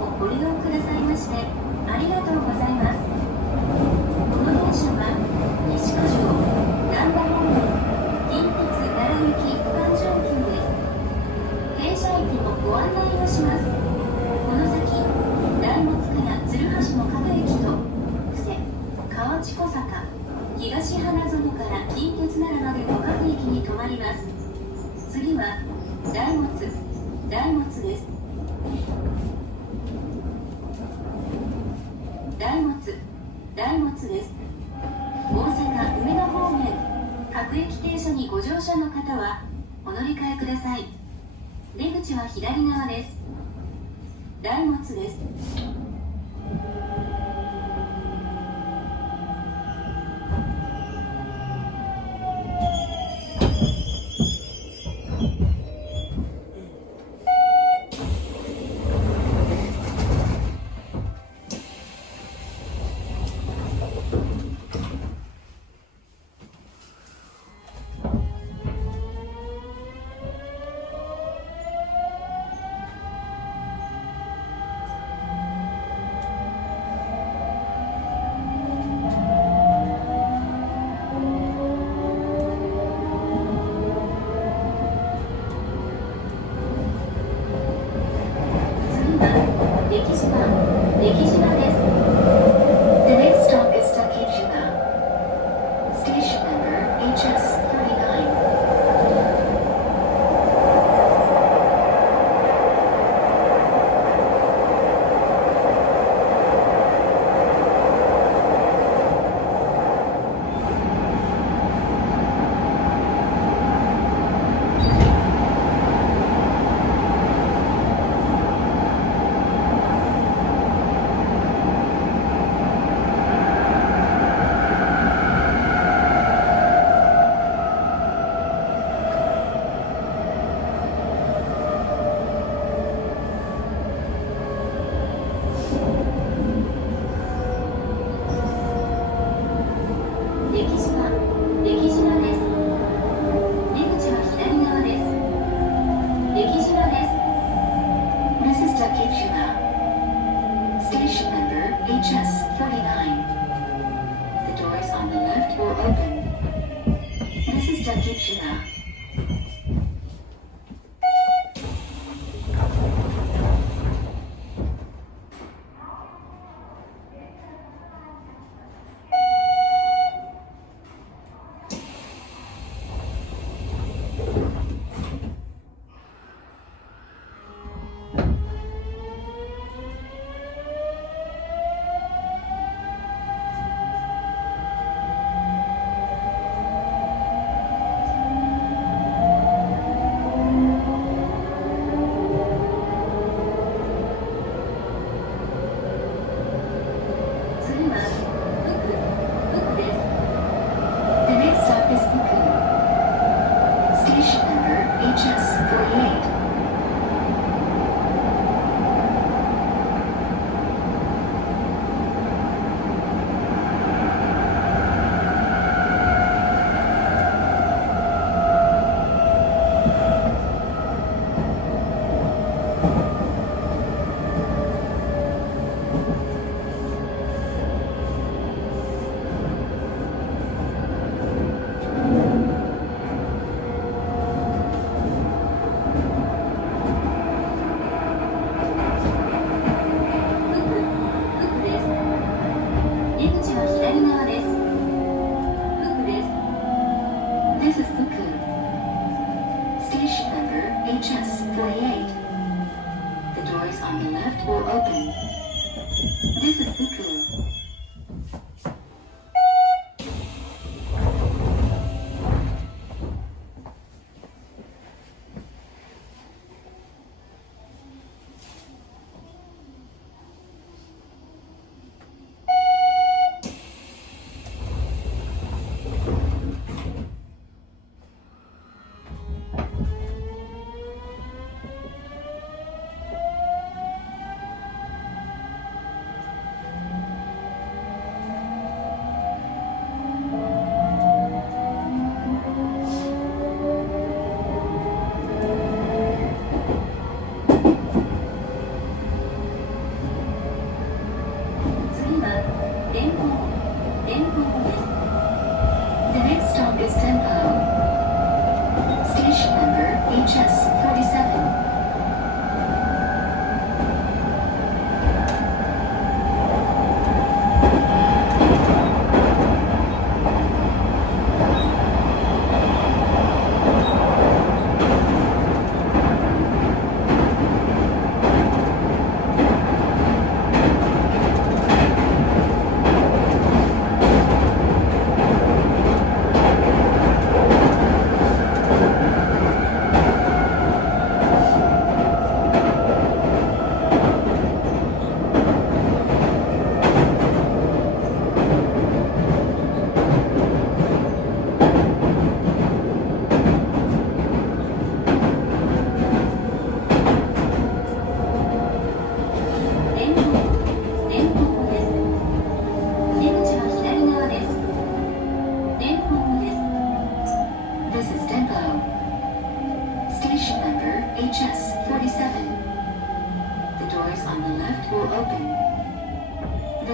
をご利用くださいましてありがとうございます。この電車は西九条難波方面近鉄奈良行き区間上級です。停車駅のご案内をします。この先大物から鶴橋の各駅と布施、河内小坂、東花園から近鉄奈良までの各駅に停まります。次は大物です。大物です。大阪梅田方面各駅停車にご乗車の方はお乗り換えください。出口は左側です。大物です。歴島です。The next stop is Takejima. Station number HS39. 「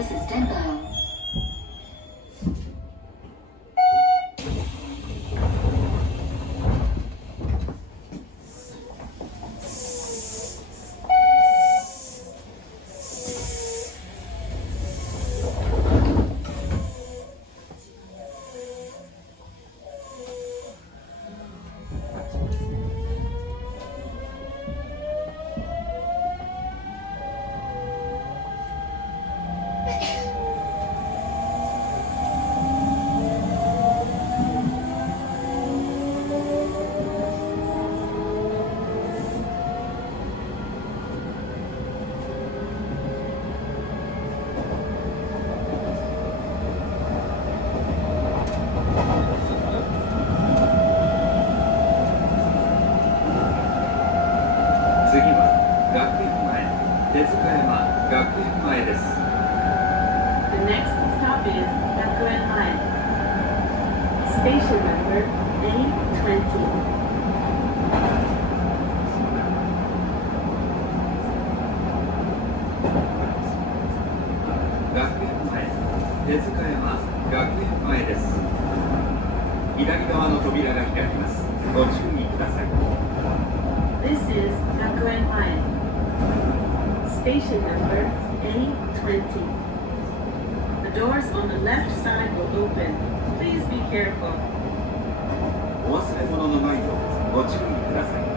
This is Tempo. 次は学園前、手塚山学園前です。The next stop is Gakuen-mae. Station number A20. 学園前、手塚山学園前です。左側の扉が開きます。ご注意ください。This is Gakuen-mae. Station number A20. The doors on the left side will open. Please be careful. お忘れ物のないようご注意ください。